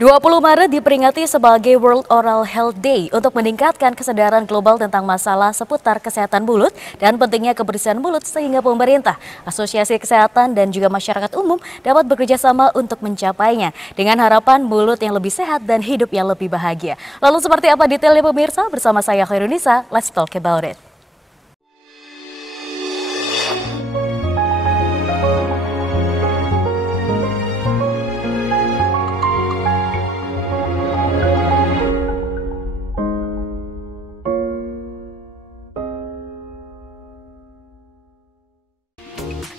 20 Maret diperingati sebagai World Oral Health Day untuk meningkatkan kesadaran global tentang masalah seputar kesehatan mulut dan pentingnya kebersihan mulut sehingga pemerintah, asosiasi kesehatan dan juga masyarakat umum dapat bekerja sama untuk mencapainya dengan harapan mulut yang lebih sehat dan hidup yang lebih bahagia. Lalu seperti apa detailnya pemirsa? Bersama saya Khairunisa, let's talk about it.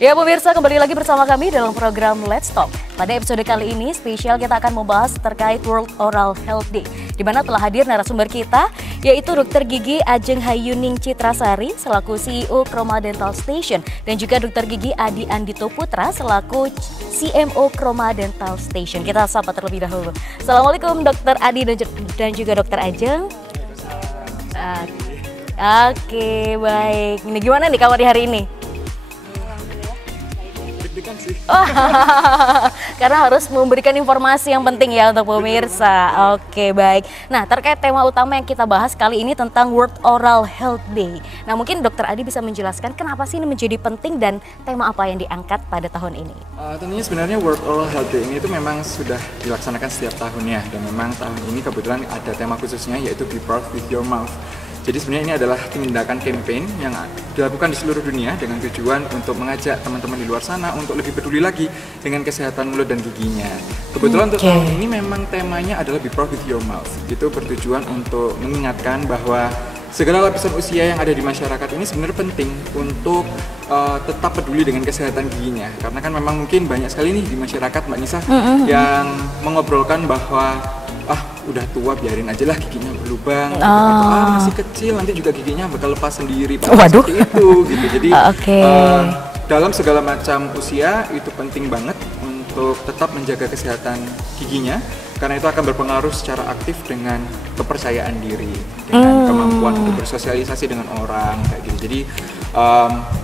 Ya pemirsa, kembali lagi bersama kami dalam program Let's Talk. Pada episode kali ini spesial kita akan membahas terkait World Oral Health Day, di mana telah hadir narasumber kita yaitu Dr. Gigi Ajeng Hayuning Citrasari selaku CEO Kroma Dental Station dan juga Dr. Gigi Adi Andito Putra selaku CMO Kroma Dental Station. Kita sapa terlebih dahulu. Assalamualaikum Dr. Adi dan juga Dr. Ajeng. Oke, baik. Ini gimana nih kabar di hari ini? Oh, karena harus memberikan informasi yang penting ya untuk pemirsa. Oke, baik. Nah, terkait tema utama yang kita bahas kali ini tentang World Oral Health Day. Nah, mungkin Dr. Adi bisa menjelaskan kenapa sih ini menjadi penting dan tema apa yang diangkat pada tahun ini? Tentunya sebenarnya World Oral Health Day ini itu memang sudah dilaksanakan setiap tahunnya, dan memang tahun ini kebetulan ada tema khususnya yaitu Be Proud with Your Mouth. Jadi sebenarnya ini adalah tindakan campaign yang dilakukan di seluruh dunia dengan tujuan untuk mengajak teman-teman di luar sana untuk lebih peduli lagi dengan kesehatan mulut dan giginya. Kebetulan untuk tahun ini memang temanya adalah Be Proud with Your Mouth. Itu bertujuan untuk mengingatkan bahwa segala lapisan usia yang ada di masyarakat ini sebenarnya penting untuk tetap peduli dengan kesehatan giginya. Karena kan memang mungkin banyak sekali nih di masyarakat Mbak Nisa yang mengobrolkan bahwa udah tua biarin aja lah giginya berlubang, masih kecil nanti juga giginya bakal lepas sendiri. Waduh. Seperti itu gitu. Jadi dalam segala macam usia itu penting banget untuk tetap menjaga kesehatan giginya, karena itu akan berpengaruh secara aktif dengan kepercayaan diri, dengan kemampuan untuk bersosialisasi dengan orang kayak gitu. Jadi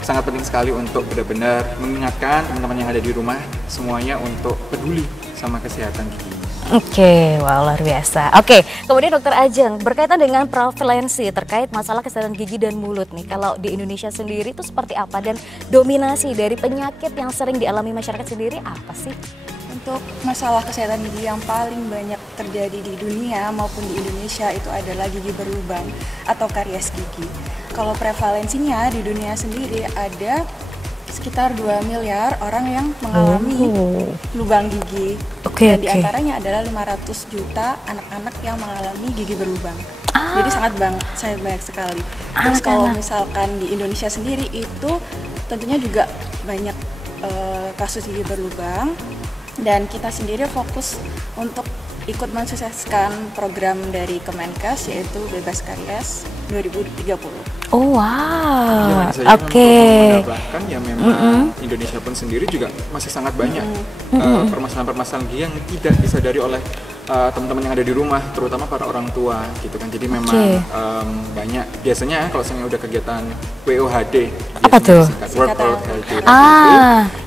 sangat penting sekali untuk benar-benar mengingatkan teman-teman yang ada di rumah semuanya untuk peduli sama kesehatan giginya. Oke, wow, luar biasa. Oke, kemudian Dokter Ajeng, berkaitan dengan prevalensi terkait masalah kesehatan gigi dan mulut nih, kalau di Indonesia sendiri itu seperti apa dan dominasi dari penyakit yang sering dialami masyarakat sendiri apa sih? Untuk masalah kesehatan gigi yang paling banyak terjadi di dunia maupun di Indonesia itu adalah gigi berlubang atau karies gigi. Kalau prevalensinya di dunia sendiri ada sekitar 2 miliar orang yang mengalami lubang gigi. Dan diantaranya adalah 500 juta anak-anak yang mengalami gigi berlubang. Jadi sangat banyak sekali. Terus kalau misalkan di Indonesia sendiri itu tentunya juga banyak kasus gigi berlubang, dan kita sendiri fokus untuk ikut mensukseskan program dari Kemenkes yaitu Bebas Karies 2030. Oh wow, oke. Menambahkan ya memang Indonesia pun sendiri juga masih sangat banyak permasalahan-permasalahan gigi yang tidak disadari oleh teman-teman yang ada di rumah, terutama para orang tua gitu kan. Jadi memang banyak, biasanya kalau saya udah kegiatan WOHD, apa tuh? World Oral Health Day,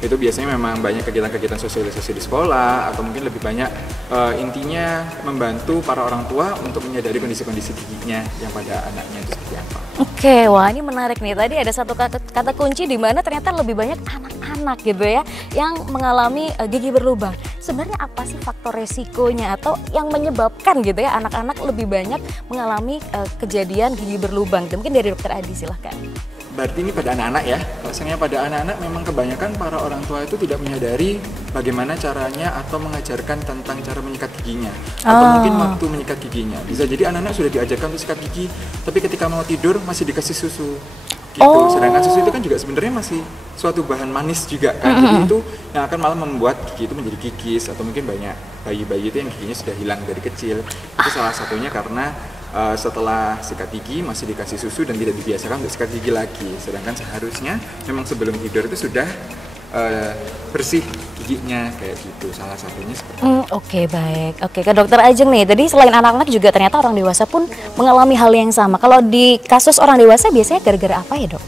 itu biasanya memang banyak kegiatan-kegiatan sosialisasi di sekolah, atau mungkin lebih banyak intinya membantu para orang tua untuk menyadari kondisi-kondisi giginya yang pada anaknya itu seperti apa. Oke, wah ini menarik nih. Tadi ada satu kata kunci di mana ternyata lebih banyak anak-anak gitu ya yang mengalami gigi berlubang. Sebenarnya apa sih faktor resikonya atau yang menyebabkan gitu ya anak-anak lebih banyak mengalami kejadian gigi berlubang? Mungkin dari Dokter Adi silahkan. Berarti ini pada anak-anak ya. Maksudnya pada anak-anak memang kebanyakan para orang tua itu tidak menyadari bagaimana caranya atau mengajarkan tentang cara menyikat giginya, atau mungkin waktu menyikat giginya. Bisa jadi anak-anak sudah diajarkan untuk sikat gigi, tapi ketika mau tidur masih dikasih susu gitu. Sedangkan susu itu kan juga sebenarnya masih suatu bahan manis juga kan. Jadi itu yang akan malah membuat gigi itu menjadi kikis, atau mungkin banyak bayi-bayi itu yang giginya sudah hilang dari kecil. Itu salah satunya karena setelah sikat gigi masih dikasih susu dan tidak dibiasakan untuk sikat gigi lagi. Sedangkan seharusnya memang sebelum tidur itu sudah bersih giginya kayak gitu, salah satunya seperti itu. Oke, baik. Oke, ke Dokter Ajeng nih, tadi selain anak-anak juga ternyata orang dewasa pun mengalami hal yang sama. Kalau di kasus orang dewasa biasanya gara-gara apa ya, Dok?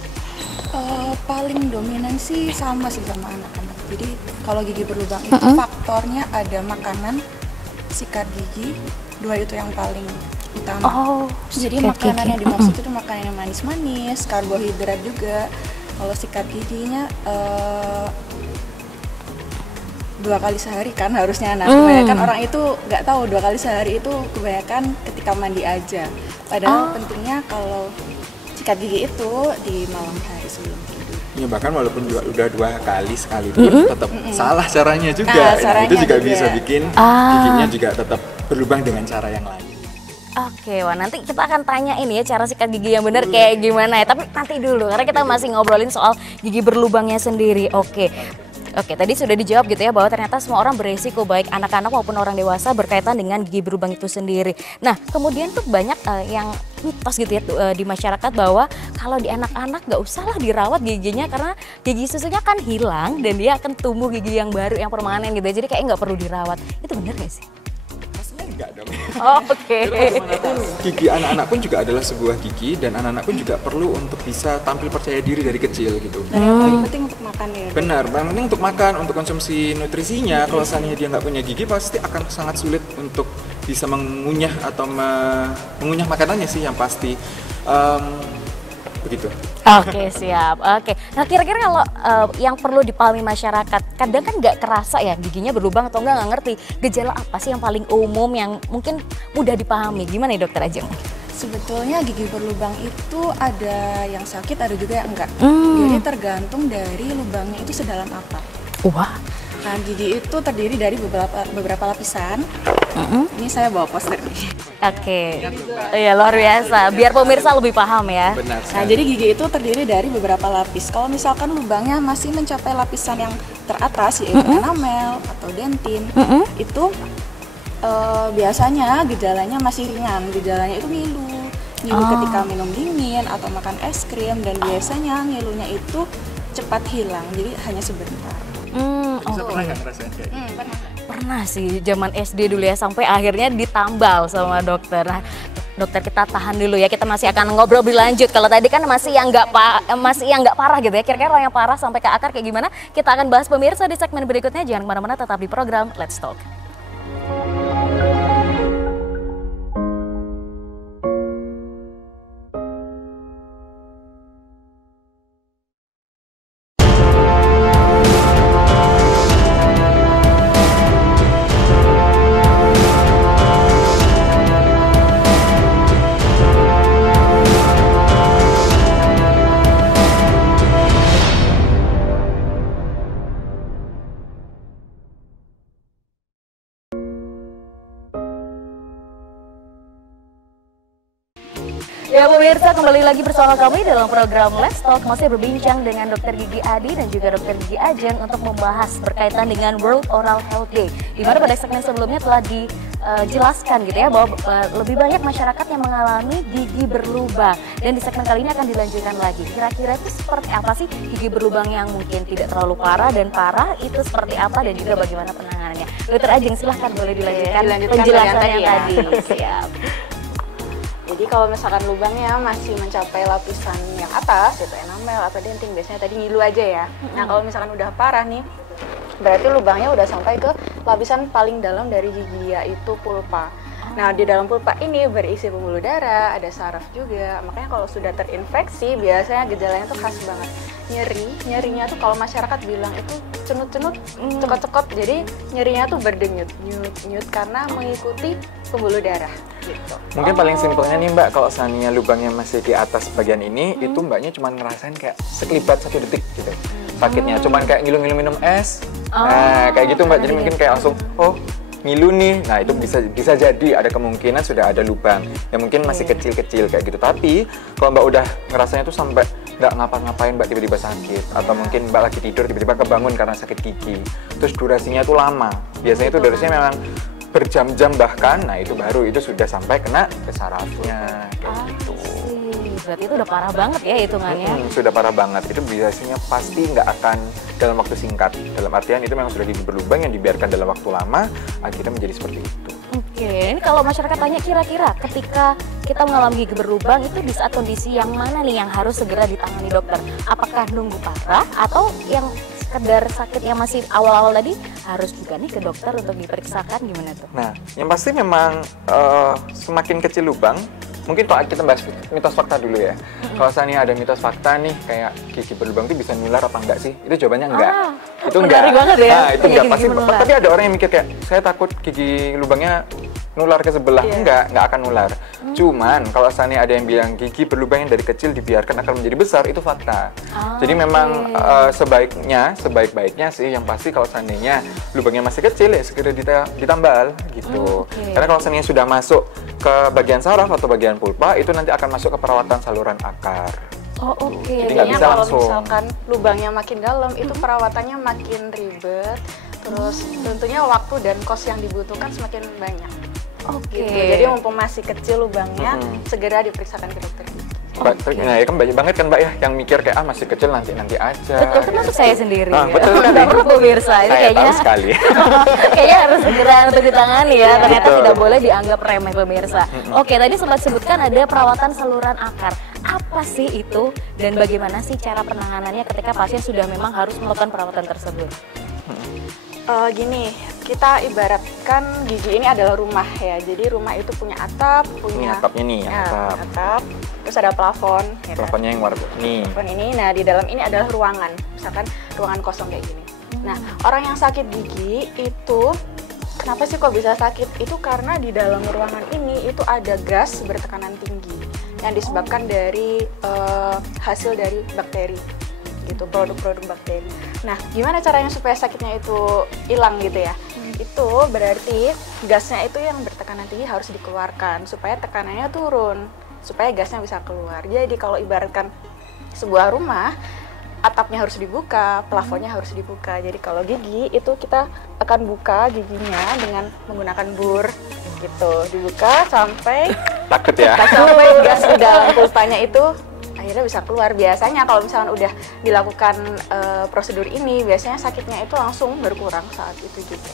Paling dominan sih sama sih sama anak-anak. Jadi kalau gigi berlubang itu faktornya ada makanan sikat gigi, dua itu yang paling utama. Jadi sikat makanan gigi. yang dimaksud itu makanan yang manis-manis, karbohidrat juga. Kalau sikat giginya 2 kali sehari kan harusnya. Nah, kebanyakan orang itu nggak tahu 2 kali sehari itu kebanyakan ketika mandi aja. Padahal pentingnya kalau sikat gigi itu di malam hari sebelum tidur. Ya bahkan walaupun udah 2 kali sekali pun tetap salah caranya juga. Nah, caranya itu juga juga bisa bikin giginya juga tetap berlubang dengan cara yang lain. Oke, wah nanti kita akan tanya ini ya cara sikat gigi yang benar kayak gimana ya. Tapi nanti dulu karena kita masih ngobrolin soal gigi berlubangnya sendiri. Oke, tadi sudah dijawab gitu ya bahwa ternyata semua orang beresiko baik anak-anak maupun orang dewasa berkaitan dengan gigi berlubang itu sendiri. Nah, kemudian tuh banyak yang mitos gitu ya di masyarakat bahwa kalau di anak-anak nggak usahlah dirawat giginya karena gigi susunya kan hilang dan dia akan tumbuh gigi yang baru yang permanen gitu ya. Jadi kayak nggak perlu dirawat. Itu benar nggak sih? Enggak dong. Oke. Gigi anak-anak pun juga adalah sebuah gigi dan anak-anak pun juga perlu untuk bisa tampil percaya diri dari kecil gitu. Dan yang paling penting untuk makan ya. Benar, yang penting untuk makan, untuk konsumsi nutrisinya. Kalau seandainya dia nggak punya gigi pasti akan sangat sulit untuk bisa mengunyah atau mengunyah makanannya sih yang pasti. Begitu. Oke, siap. Oke. Nah, kira-kira kalau yang perlu dipahami masyarakat, kadang kan nggak kerasa ya giginya berlubang atau nggak ngerti. Gejala apa sih yang paling umum yang mungkin mudah dipahami? Gimana ya Dokter Ajeng? Sebetulnya gigi berlubang itu ada yang sakit, ada juga yang enggak. Jadi tergantung dari lubangnya itu sedalam apa. Wah. Nah, gigi itu terdiri dari beberapa lapisan. Ini saya bawa poster nih. Oke. Iya, luar biasa. Biar pemirsa lebih paham ya. Benar sekali. Nah, jadi gigi itu terdiri dari beberapa lapis. Kalau misalkan lubangnya masih mencapai lapisan yang teratas, yaitu enamel atau dentin, itu biasanya gejalanya masih ringan. Gejalanya itu ngilu ketika minum dingin atau makan es krim, dan biasanya ngilunya itu cepat hilang, jadi hanya sebentar. Pernah nggak ngerasain kayak gitu? Pernah sih, zaman SD dulu ya, sampai akhirnya ditambal sama dokter. Nah, dokter kita tahan dulu ya, kita masih akan ngobrol lebih lanjut. Kalau tadi kan masih yang nggak parah gitu ya, kira-kira yang parah sampai ke akar kayak gimana? Kita akan bahas pemirsa di segmen berikutnya. Jangan kemana-mana, tetap di program Let's Talk. Ya pemirsa, kembali lagi bersama kami dalam program Let's Talk, masih berbincang dengan Dr. Gigi Adi dan juga Dr. Gigi Ajeng untuk membahas berkaitan dengan World Oral Health Day. Di mana pada segmen sebelumnya telah dijelaskan gitu ya bahwa lebih banyak masyarakat yang mengalami gigi berlubang, dan di segmen kali ini akan dilanjutkan lagi. Kira-kira itu seperti apa sih gigi berlubang yang mungkin tidak terlalu parah dan parah itu seperti apa dan juga bagaimana penanganannya? Dr. Ajeng silahkan boleh dilanjutkan penjelasannya tadi. Siap. Jadi kalau misalkan lubangnya masih mencapai lapisan yang atas, yaitu enamel atau dentin, biasanya tadi ngilu aja ya. Nah, kalau misalkan udah parah nih, berarti lubangnya udah sampai ke lapisan paling dalam dari gigi, yaitu pulpa. Nah, di dalam pulpa ini berisi pembuluh darah, ada saraf juga. Makanya kalau sudah terinfeksi, biasanya gejalanya tuh khas banget. Nyerinya tuh kalau masyarakat bilang itu cenut-cenut, cekot-cekot. Jadi nyerinya tuh berdenyut, nyut karena mengikuti pembuluh darah gitu. Mungkin paling simpelnya nih Mbak, kalau seandainya lubangnya masih di atas bagian ini, itu Mbaknya cuma ngerasain kayak sekelibat 1 detik gitu sakitnya. Cuman kayak ngilu-ngilu minum es, nah kayak gitu Mbak. Jadi mungkin kayak langsung, oh ngilu nih, nah itu bisa jadi ada kemungkinan sudah ada lubang yang mungkin masih kecil-kecil kayak gitu. Tapi kalau Mbak udah ngerasanya tuh sampai nggak ngapa-ngapain Mbak, tiba-tiba sakit, atau mungkin Mbak lagi tidur tiba-tiba kebangun karena sakit gigi, terus durasinya tuh lama, biasanya itu durasinya memang berjam-jam bahkan, nah itu baru itu sudah sampai kena ke sarafnya kayak gitu. Berarti itu udah parah banget ya hitungannya. Sudah parah banget, itu biasanya pasti nggak akan dalam waktu singkat. Dalam artian itu memang sudah gigi berlubang yang dibiarkan dalam waktu lama, akhirnya menjadi seperti itu. Oke, ini kalau masyarakat tanya kira-kira ketika kita mengalami gigi berlubang itu di saat kondisi yang mana nih yang harus segera ditangani dokter? Apakah nunggu parah atau yang sekedar sakit yang masih awal-awal tadi, harus juga nih ke dokter untuk diperiksakan gimana tuh? Nah, yang pasti memang semakin kecil lubang, mungkin kalau kita bahas mitos fakta dulu ya. Kalau seandainya ada mitos fakta nih, kayak gigi berlubang itu bisa nular apa enggak sih? Itu jawabannya enggak. Itu enggak. Banget ya. Nah, itu enggak pasti. Tapi ada orang yang mikir kayak, saya takut gigi lubangnya nular ke sebelah. Enggak akan nular. Cuman kalau seandainya ada yang bilang gigi berlubang yang dari kecil dibiarkan akan menjadi besar, itu fakta. Jadi memang sebaik-baiknya sih yang pasti kalau seandainya lubangnya masih kecil ya segera ditambal gitu. Karena kalau seandainya sudah masuk ke bagian saraf atau bagian pulpa, itu nanti akan masuk ke perawatan saluran akar. Jadi nggak bisa langsung. Kalau misalkan lubangnya makin dalam, itu perawatannya makin ribet. Terus tentunya waktu dan kos yang dibutuhkan semakin banyak. Gitu. Jadi mumpung masih kecil lubangnya, segera diperiksakan ke dokter gigi. Nah, ya kan banyak banget kan Mbak ya yang mikir kayak masih kecil nanti aja. Betul, termasuk saya sendiri. Betul sekali. Nggak perlu pemirsa, itu kayaknya sekali. kayaknya harus segera untuk ditangani ya. Ternyata tidak boleh dianggap remeh pemirsa. Oke, tadi sempat sebutkan ada perawatan saluran akar. Apa sih itu dan bagaimana sih cara penanganannya ketika pasien sudah memang harus melakukan perawatan tersebut? Gini, kita ibaratkan gigi ini adalah rumah ya. Jadi rumah itu punya atap, punya atapnya nih, atap. Terus ada plafon. Plafonnya yang warna ini. Plafon ini. Nah, di dalam ini adalah ruangan. Misalkan ruangan kosong kayak gini. Nah, orang yang sakit gigi itu kenapa sih kok bisa sakit? Itu karena di dalam ruangan ini itu ada gas bertekanan tinggi yang disebabkan dari hasil dari bakteri. Gitu, produk-produk bakteri. Nah, gimana caranya supaya sakitnya itu hilang gitu ya? Itu berarti gasnya itu yang bertekanan tinggi harus dikeluarkan supaya tekanannya turun, supaya gasnya bisa keluar. Jadi kalau ibaratkan sebuah rumah, atapnya harus dibuka, plafonnya harus dibuka. Jadi kalau gigi itu kita akan buka giginya dengan menggunakan bur gitu. Dibuka sampai takut ya. Sampai gas di dalam pulpanya itu akhirnya bisa keluar. Biasanya kalau misalkan udah dilakukan prosedur ini, biasanya sakitnya itu langsung berkurang saat itu juga.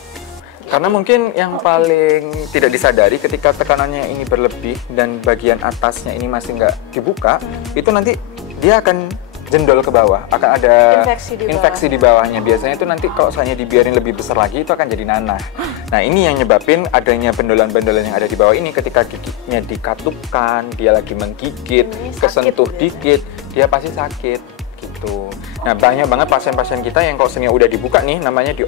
Karena mungkin yang paling tidak disadari ketika tekanannya ini berlebih dan bagian atasnya ini masih nggak dibuka, itu nanti dia akan jendol ke bawah, akan ada infeksi di bawahnya. Biasanya itu nanti kalau misalnya dibiarin lebih besar lagi, itu akan jadi nanah. Nah, ini yang nyebabin adanya bendolan-bendolan yang ada di bawah ini ketika giginya dikatupkan, dia lagi menggigit, kesentuh dikit, dia pasti sakit gitu. Nah, banyak banget pasien-pasien kita yang kalau misalnya udah dibuka nih, namanya di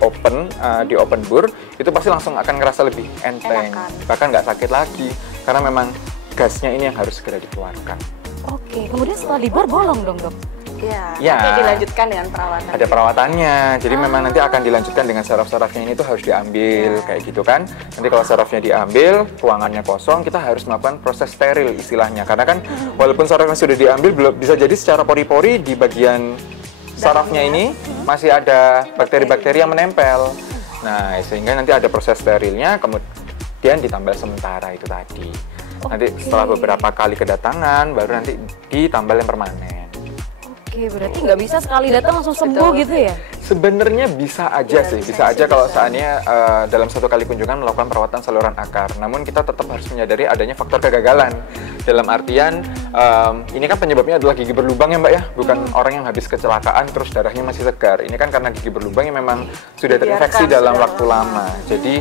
open bur, itu pasti langsung akan ngerasa lebih enteng, bahkan nggak sakit lagi, karena memang gasnya ini yang harus segera dikeluarkan. Kemudian setelah dibor bolong dong dok? Ya, nanti dilanjutkan dengan perawatan. Ada perawatannya, jadi memang nanti akan dilanjutkan dengan saraf-sarafnya ini tuh harus diambil, kayak gitu kan. Nanti kalau sarafnya diambil, ruangannya kosong, kita harus melakukan proses steril istilahnya. Karena kan walaupun sarafnya sudah diambil, belum bisa jadi secara pori-pori di bagian sarafnya ini masih ada bakteri-bakteri yang menempel. Nah, sehingga nanti ada proses sterilnya, kemudian ditambal sementara itu tadi. Nanti setelah beberapa kali kedatangan, baru nanti ditambal yang permanen. Berarti nggak bisa sekali datang langsung sembuh gitu ya? Sebenarnya bisa aja sih, bisa aja kalau seandainya dalam satu kali kunjungan melakukan perawatan saluran akar. Namun kita tetap harus menyadari adanya faktor kegagalan. Dalam artian, ini kan penyebabnya adalah gigi berlubang ya Mbak ya, bukan orang yang habis kecelakaan terus darahnya masih segar. Ini kan karena gigi berlubang yang memang sudah terinfeksi dalam waktu lama. Jadi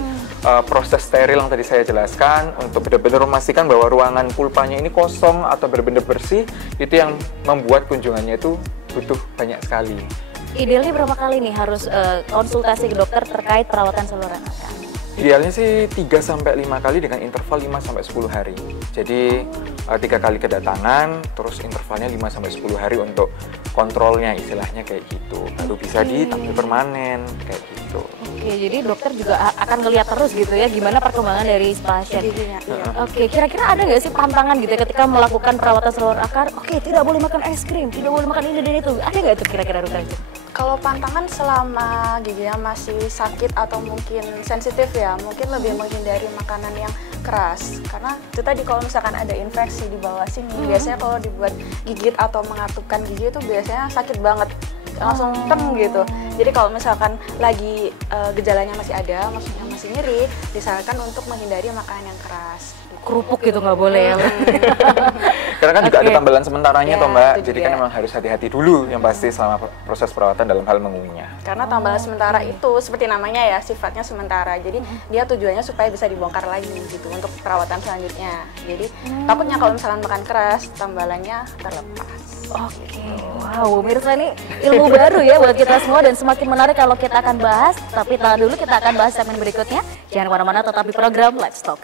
proses steril yang tadi saya jelaskan untuk benar-benar memastikan bahwa ruangan pulpanya ini kosong atau benar-benar bersih, itu yang membuat kunjungannya itu butuh banyak sekali. Idealnya berapa kali nih harus konsultasi ke dokter terkait perawatan saluran akar? Idealnya sih 3-5 kali dengan interval 5-10 hari. Jadi 3 kali kedatangan, terus intervalnya 5-10 hari untuk kontrolnya, istilahnya kayak gitu. Baru bisa ditampil permanen, kayak gitu. Jadi dokter juga akan ngeliat terus gitu ya, gimana perkembangan dari pasien. Kira-kira ada nggak sih pantangan gitu ya ketika melakukan perawatan saluran akar? Tidak boleh makan es krim, tidak boleh makan ini dan itu. Ada nggak itu kira-kira dokter? Kalau pantangan selama giginya masih sakit atau mungkin sensitif ya, mungkin lebih menghindari makanan yang keras. Karena itu tadi kalau misalkan ada infeksi di bawah sini, biasanya kalau dibuat gigit atau mengatupkan gigi itu biasanya sakit banget, langsung teng gitu. Jadi kalau misalkan lagi gejalanya masih ada, maksudnya masih nyeri, disarankan untuk menghindari makanan yang keras. Kerupuk gitu nggak boleh ya. Karena kan juga ada tambalan sementaranya Ya, toh Mbak, itu jadi juga. kan memang harus hati-hati dulu yang pasti selama proses perawatan dalam hal mengunyah. Karena tambalan sementara itu seperti namanya ya, sifatnya sementara. Jadi dia tujuannya supaya bisa dibongkar lagi gitu untuk perawatan selanjutnya. Jadi takutnya kalau misalkan makan keras, tambalannya terlepas. Oke, wow, pemirsa ini ilmu baru ya buat kita semua dan semakin menarik kalau kita akan bahas. Tapi tahan dulu, kita akan bahas segmen berikutnya. Jangan kemana-mana, tetap di program Let's Talk.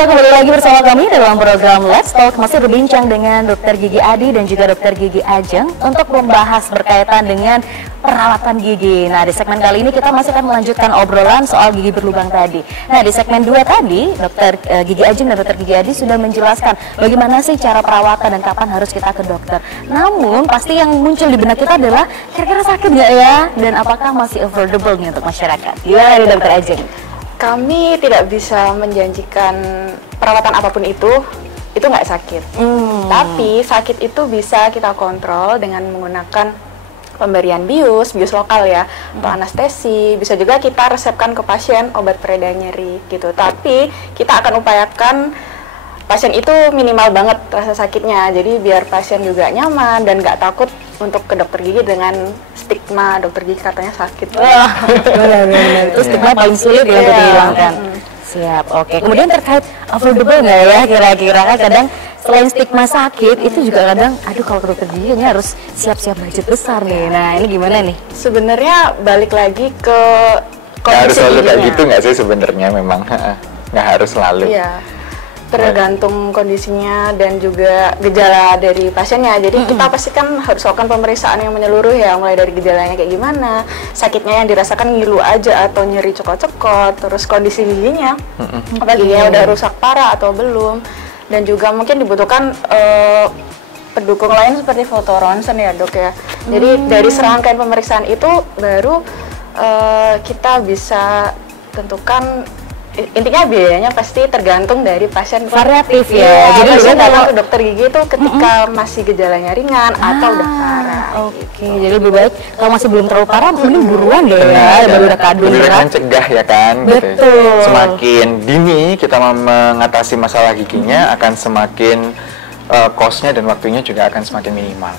Kembali lagi bersama kami dalam program Let's Talk, masih berbincang dengan Dr. Gigi Adi dan juga Dr. Gigi Ajeng untuk membahas berkaitan dengan perawatan gigi. Nah, di segmen kali ini kita masih akan melanjutkan obrolan soal gigi berlubang tadi. Nah, di segmen 2 tadi, Dr. Gigi Ajeng dan Dr. Gigi Adi sudah menjelaskan bagaimana sih cara perawatan dan kapan harus kita ke dokter. Namun, pasti yang muncul di benak kita adalah kira-kira sakit nggak ya? Dan apakah masih affordable nih untuk masyarakat? Gimana nih Dr. Ajeng? Kami tidak bisa menjanjikan perawatan apapun itu nggak sakit. Tapi sakit itu bisa kita kontrol dengan menggunakan pemberian bius lokal ya, atau anestesi. Bisa juga kita resepkan ke pasien obat pereda nyeri gitu. Tapi kita akan upayakan pasien itu minimal banget rasa sakitnya. Jadi biar pasien juga nyaman dan nggak takut untuk ke dokter gigi dengan stigma dokter gigi katanya sakit. Wah, benar-benar. Itu stigma paling sulit ya untuk dihilangkan. Siap, oke. Kemudian terkait affordable nggak ya kira-kira? Kan kadang selain stigma sakit, itu juga kadang, aduh kalau ke dokter gigi ini harus siap-siap budget besar nih. Nah, ini gimana nih? Sebenarnya balik lagi ke Nggak harus kondisi selalu kayak giginya. gitu nggak sih sebenarnya memang. Nggak harus selalu. Iya, tergantung kondisinya dan juga gejala dari pasiennya. Jadi kita pasti kan harus lakukan pemeriksaan yang menyeluruh ya, mulai dari gejalanya kayak gimana, sakitnya yang dirasakan ngilu aja atau nyeri cokot-cokot, terus kondisi giginya, apa giginya udah rusak parah atau belum, dan juga mungkin dibutuhkan pendukung lain seperti foto ronsen ya dok ya. Jadi dari serangkaian pemeriksaan itu baru kita bisa tentukan. Intinya biayanya pasti tergantung dari pasien. Variatif ya. Iya, Jadi pasien kalau datang ke dokter gigi itu ketika masih gejalanya ringan atau udah parah. Oke, jadi lebih baik kalau masih belum terlalu parah, mending buruan deh ya, baru udah kadung Lebih baik berat. mencegah ya kan. Betul. Gitu. Semakin dini kita mengatasi masalah giginya akan semakin cost-nya dan waktunya juga akan semakin minimal.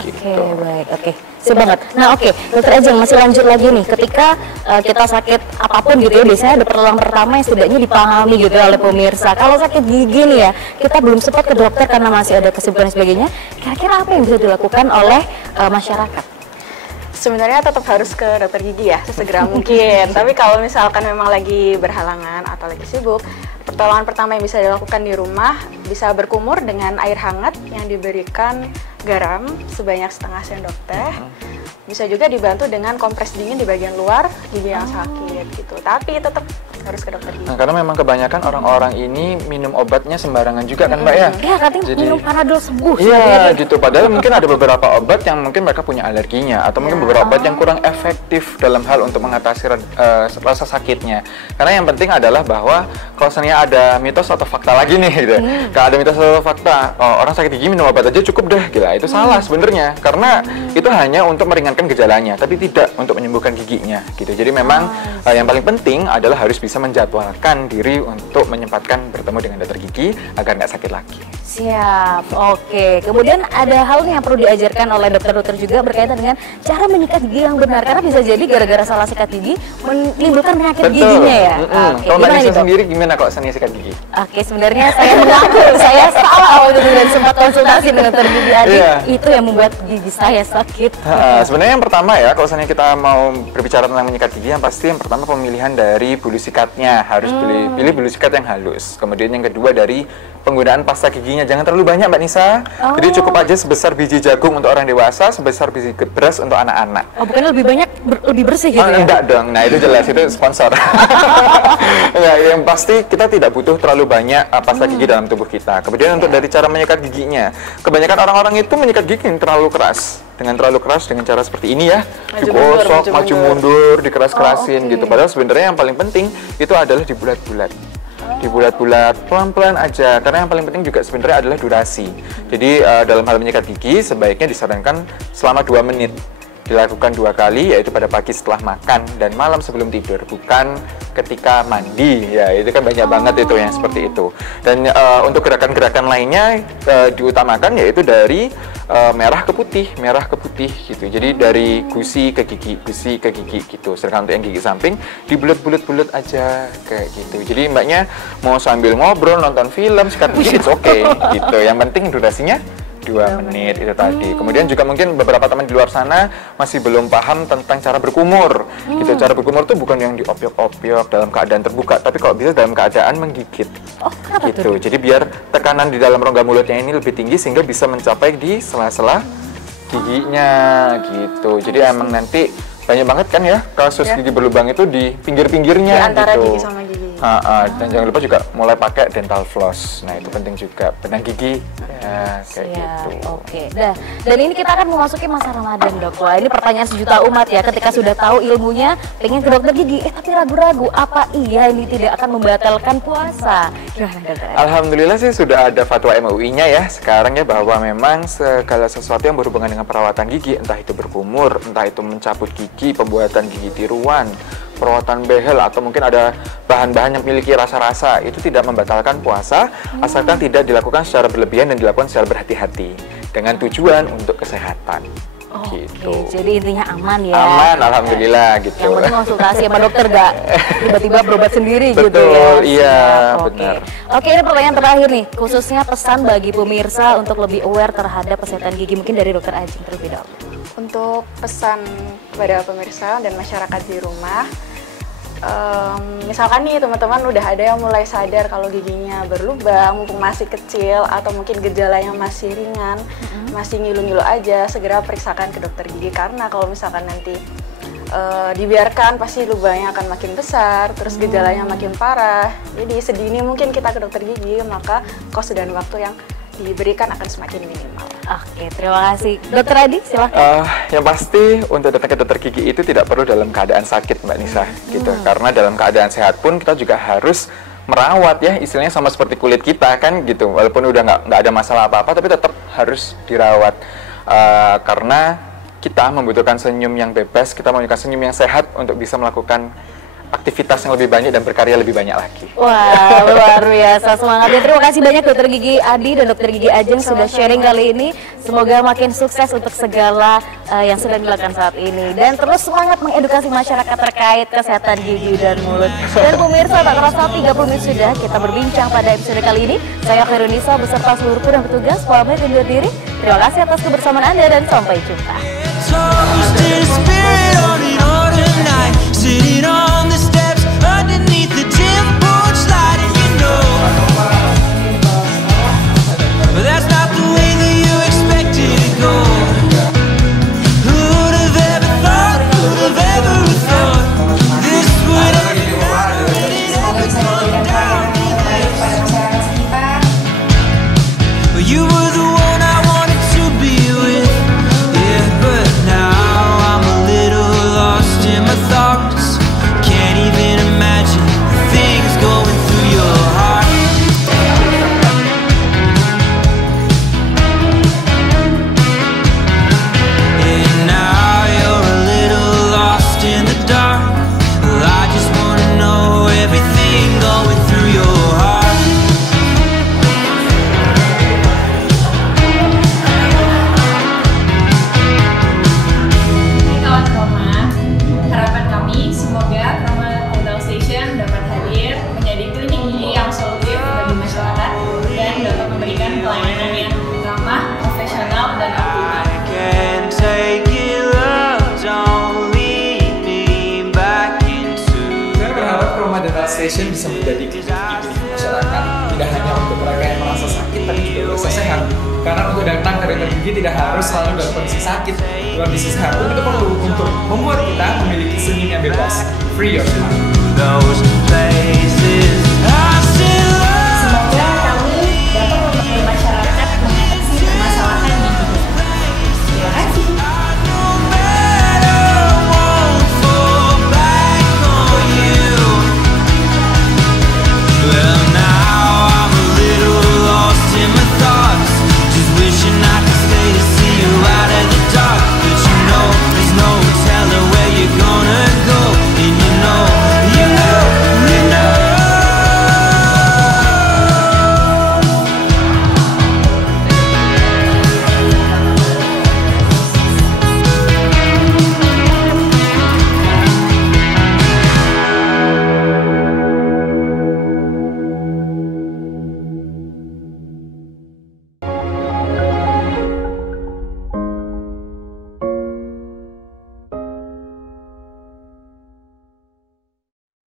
Oke, baik, oke. Siap banget. Nah, oke, Dokter Ajeng masih lanjut lagi nih. Ketika kita sakit apapun gitu ya, biasanya ada pertolongan pertama yang setidaknya dipahami gitu ya oleh pemirsa. Kalau sakit gigi nih ya, kita belum sempat ke dokter karena masih ada kesibukan dan sebagainya. Kira-kira apa yang bisa dilakukan oleh masyarakat? Sebenarnya tetap harus ke dokter gigi ya, sesegera mungkin. Tapi kalau misalkan memang lagi berhalangan atau lagi sibuk, pertolongan pertama yang bisa dilakukan di rumah bisa berkumur dengan air hangat yang diberikan garam sebanyak setengah sendok teh. Bisa juga dibantu dengan kompres dingin di bagian luar gigi yang sakit gitu. Tapi tetap harus ke dokter gigi. Nah, karena memang kebanyakan orang-orang ini minum obatnya sembarangan juga kan Mbak ya? Iya, katanya minum Panadol sembuh. Iya gitu, padahal mungkin ada beberapa obat yang mungkin mereka punya alerginya atau mungkin beberapa obat yang kurang efektif dalam hal untuk mengatasi rasa sakitnya. Karena yang penting adalah bahwa kalau misalnya ada mitos atau fakta lagi nih gitu. Kalau ada mitos atau fakta, orang sakit gigi minum obat aja cukup deh, gila. Itu salah sebenarnya. Karena itu hanya untuk meringankan gejalanya, tapi tidak untuk menyembuhkan giginya gitu. Jadi memang yang paling penting adalah harus bisa menjadwalkan diri untuk menyempatkan bertemu dengan dokter gigi agar nggak sakit lagi. Siap, oke. Kemudian ada hal yang perlu diajarkan oleh dokter-dokter juga berkaitan dengan cara menyikat gigi yang benar. Karena bisa jadi gara-gara salah sikat gigi menimbulkan penyakit giginya ya. Oke, kalau Mbak Nisa sendiri gimana kalau saya sikat gigi? Oke, sebenarnya saya mengaku saya salah waktu itu dan sempat konsultasi dengan dokter gigi Adi. Itu yang membuat gigi saya sakit. Sebenarnya yang pertama ya, kalau misalnya kita mau berbicara tentang menyikat gigi, yang pasti yang pertama pemilihan dari bulu sikatnya. Harus pilih bulu sikat yang halus. Kemudian yang kedua dari penggunaan pasta giginya. Jangan terlalu banyak Mbak Nisa. Jadi cukup aja sebesar biji jagung untuk orang dewasa, sebesar biji beras untuk anak-anak. Oh, bukan lebih banyak, lebih bersih gitu ya? Enggak dong, nah itu jelas, itu sponsor. Enggak, yang pasti kita tidak butuh terlalu banyak pasta gigi dalam tubuh kita. Kemudian untuk dari cara menyikat giginya, kebanyakan orang-orang itu menyikat gigi yang terlalu keras. Dengan terlalu keras, dengan cara seperti ini ya, digosok, maju mundur, dikeras-kerasin gitu. Padahal sebenarnya yang paling penting itu adalah dibulat-bulat. Dibulat-bulat, pelan-pelan aja. Karena yang paling penting juga sebenarnya adalah durasi. Jadi dalam hal menyikat gigi sebaiknya disarankan selama 2 menit. Dilakukan 2 kali, yaitu pada pagi setelah makan dan malam sebelum tidur, bukan ketika mandi. Ya, itu kan banyak banget itu yang seperti itu. Dan untuk gerakan-gerakan lainnya diutamakan yaitu dari merah ke putih gitu. Jadi dari gusi ke gigi gitu. Sedangkan untuk yang gigi samping dibulet-bulet aja kayak gitu. Jadi mbaknya mau sambil ngobrol, nonton film, sikat gigi, it's okay gitu. Yang penting durasinya 2 menit itu tadi. Kemudian juga mungkin beberapa teman di luar sana masih belum paham tentang cara berkumur. Gitu. Cara berkumur tuh bukan yang diopiok-opiok dalam keadaan terbuka, tapi kalau bisa dalam keadaan menggigit. Gitu. Jadi biar tekanan di dalam rongga mulutnya ini lebih tinggi sehingga bisa mencapai di sela-sela giginya gitu. Jadi emang nanti banyak banget kan ya kasus gigi berlubang itu di pinggir-pinggirnya di antara gitu. gigi sama gigi. Dan jangan lupa juga mulai pakai dental floss. Nah itu penting juga, benang gigi ya kayak gitu. Oke. Nah, dan ini kita akan memasuki masa Ramadan dok. Wah ini pertanyaan sejuta umat ya. Ketika sudah tahu ilmunya, pengen ke dokter gigi, tapi ragu-ragu. Apa iya ini tidak akan membatalkan puasa? Gimana dokter? Alhamdulillah sih sudah ada fatwa MUI-nya ya sekarang ya, bahwa memang segala sesuatu yang berhubungan dengan perawatan gigi, entah itu berkumur, entah itu mencabut gigi, pembuatan gigi tiruan, perawatan behel, atau mungkin ada bahan-bahan yang memiliki rasa-rasa, itu tidak membatalkan puasa asalkan tidak dilakukan secara berlebihan dan dilakukan secara berhati-hati dengan tujuan untuk kesehatan. Gitu. Jadi intinya aman ya. Aman, alhamdulillah gitu. Yang penting konsultasi sama dokter, gak tiba-tiba berobat sendiri. Betul, gitu ya. Iya, benar. Oke, ini pertanyaan terakhir nih, khususnya pesan bagi pemirsa untuk lebih aware terhadap kesehatan gigi, mungkin dari dokter Ajeng terlebih dahulu. Untuk pesan kepada pemirsa dan masyarakat di rumah, misalkan nih teman-teman udah ada yang mulai sadar kalau giginya berlubang, mumpung masih kecil atau mungkin gejalanya masih ringan, masih ngilu-ngilu aja, segera periksakan ke dokter gigi. Karena kalau misalkan nanti dibiarkan pasti lubangnya akan makin besar, terus gejalanya makin parah. Jadi sedini mungkin kita ke dokter gigi, maka kos dan waktu yang diberikan akan semakin minimal. Oke, terima kasih. Dokter Adi, silahkan. Yang pasti untuk datang ke dokter gigi itu tidak perlu dalam keadaan sakit Mbak Nisa, gitu. Karena dalam keadaan sehat pun kita juga harus merawat ya, istilahnya sama seperti kulit kita kan gitu. Walaupun udah nggak ada masalah apa-apa, tapi tetap harus dirawat. Karena kita membutuhkan senyum yang bebas, kita membutuhkan senyum yang sehat untuk bisa melakukan aktivitas yang lebih banyak dan berkarya lebih banyak lagi. Wah, luar biasa semangatnya. Terima kasih banyak dokter gigi Adi dan dokter gigi Ajeng sudah sharing kali ini. Semoga makin sukses untuk segala yang sedang dilakukan saat ini. Dan terus semangat mengedukasi masyarakat terkait kesehatan gigi dan mulut. Dan pemirsa, tak terasa 30 menit sudah kita berbincang pada episode kali ini. Saya Khairunisa beserta seluruh kru dan petugas pamit undur diri. Terima kasih atas kebersamaan Anda dan sampai jumpa. Sitting on the steps underneath the gym porch light, and you know, but that's not the way that you expected to go. Who would have ever station bisa menjadi klinik masyarakat, tidak hanya untuk mereka yang merasa sakit tapi juga merasa sehat. Karena untuk datang ke dokter gigi tidak harus selalu dalam kondisi sakit. Kondisi sehat itu perlu untuk membuat kita memiliki senyum yang bebas, free of mind.